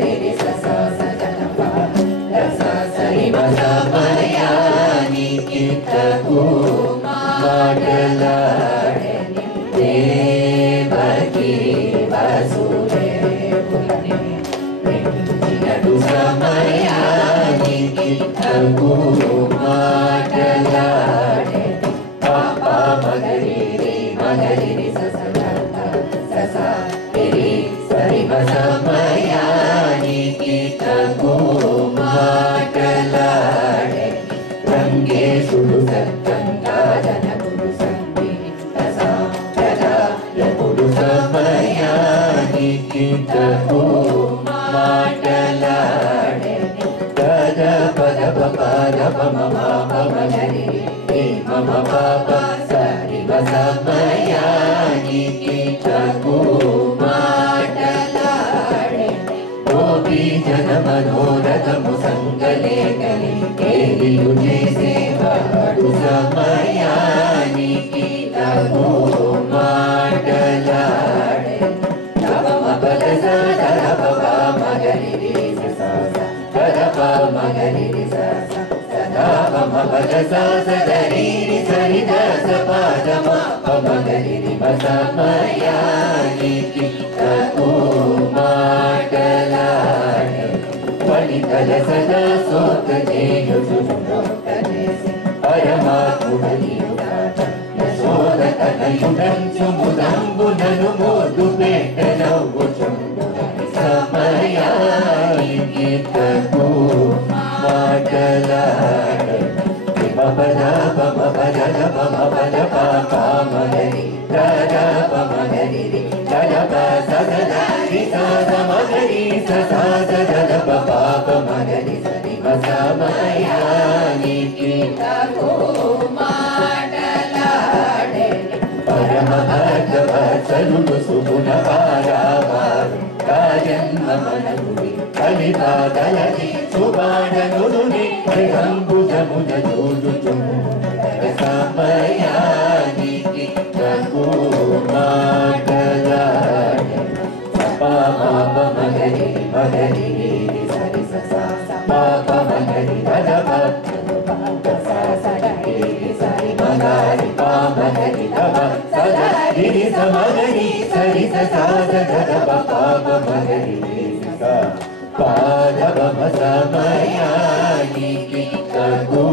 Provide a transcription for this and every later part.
ri sa sa sa ga na pa ga sa sa ri ma sa ma ya ni kitku మాటలాడే Devaki వసుదేవుని వెంచినడు సమయానికి తగు మాటలాడే పాప మగరి సస రి సరి సమయానికి తగు మాటలాడే రంగేశుడు సత్కంగాదన గురు సంగీత సాధన సమయానికి తగు మాటలాడే గద పద పద పమ పమ గరి మమ పాప సరి సమయానికి తగు మాటలాడే గోపీ జన మనోరథము సంగలే గలి కేలియు చేసేవాడు సమయానికి తగు మాటలాడే తమ పద సర పవ మగరి సర మగరి సదా పమ పద సరి సరి దస పద మగరి సమయానికి తగు మాటలాడే వనితల సదా సోత జేయుసు పరమాత్ముడని యశోదతనయుడంచు ముదంబునను మోదు పెట్టనవ్వుచు సమయానికి తగు మాటలాడే పద పమ పద పమ పద పాప మగరి రాజా పమగరి జలప సదరి సదమగరి సదద పాప మగరి సరి సమయానికి తగు మాటలాడే పరమ భగవత్సలుడు సుగుణ పారావారు రాజన్మ మనగుడి కలిపాదలది సుబాణనుడుని త్రిగంబుజమున చూచుచు సమయానికి తగు మాటలాడే పాప మగరి మగరి సరి పాప మగరి రజప సరి మగరి పామగరి తవ సరి సమగరి సరి సద పాప మగరి పాదవ సమయానికి తగు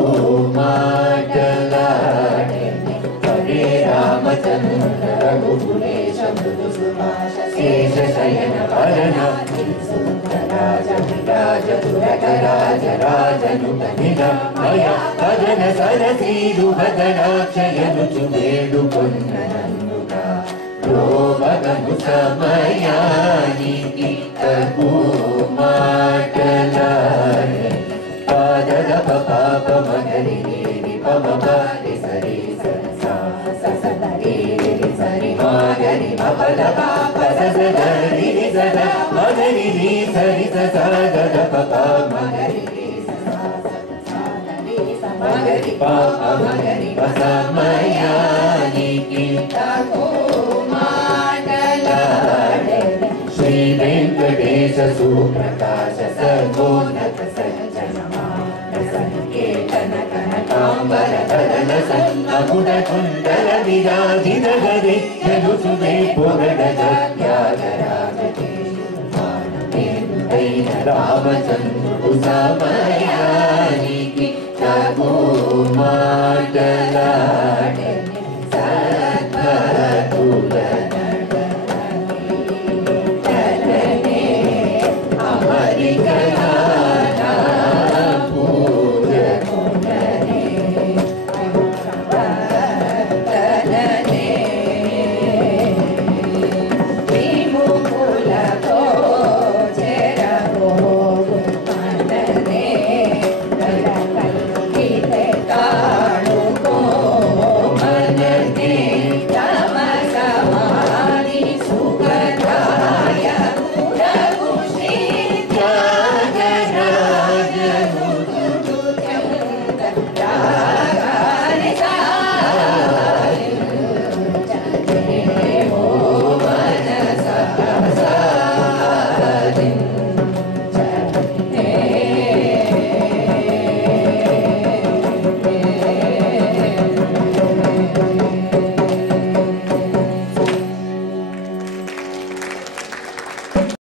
మాటలాడే హరే రామచంద్ర రఘుకులేశ మృదు సుభాష శేష శయన వరణ రాజనుగనిన మయ పదన సరసీరు భదనాక్షయనుచు వేడుకొన్ననందుగా రోమగను సమయానికి తగు మాటలాడే పాదద పాప మగరి పమ పారి సరి సరి మగరి పద పాప సరి సద మగరి సరి సద పాప మగరి మగరి పాప మగరి సమయానికి తగు మాటలాడే శ్రీ వెంకటేశ సుప్రకాశ సర్వోన్నత సజ్జనమాన సంకేతన కనకాంబర కదన సన్మగుణ కుండల విరాజిత గరి జలుసువే పొగడ త్యాగరాజేయుడైన రామచంద్రుడు సమయానికి తగు మాటలాడే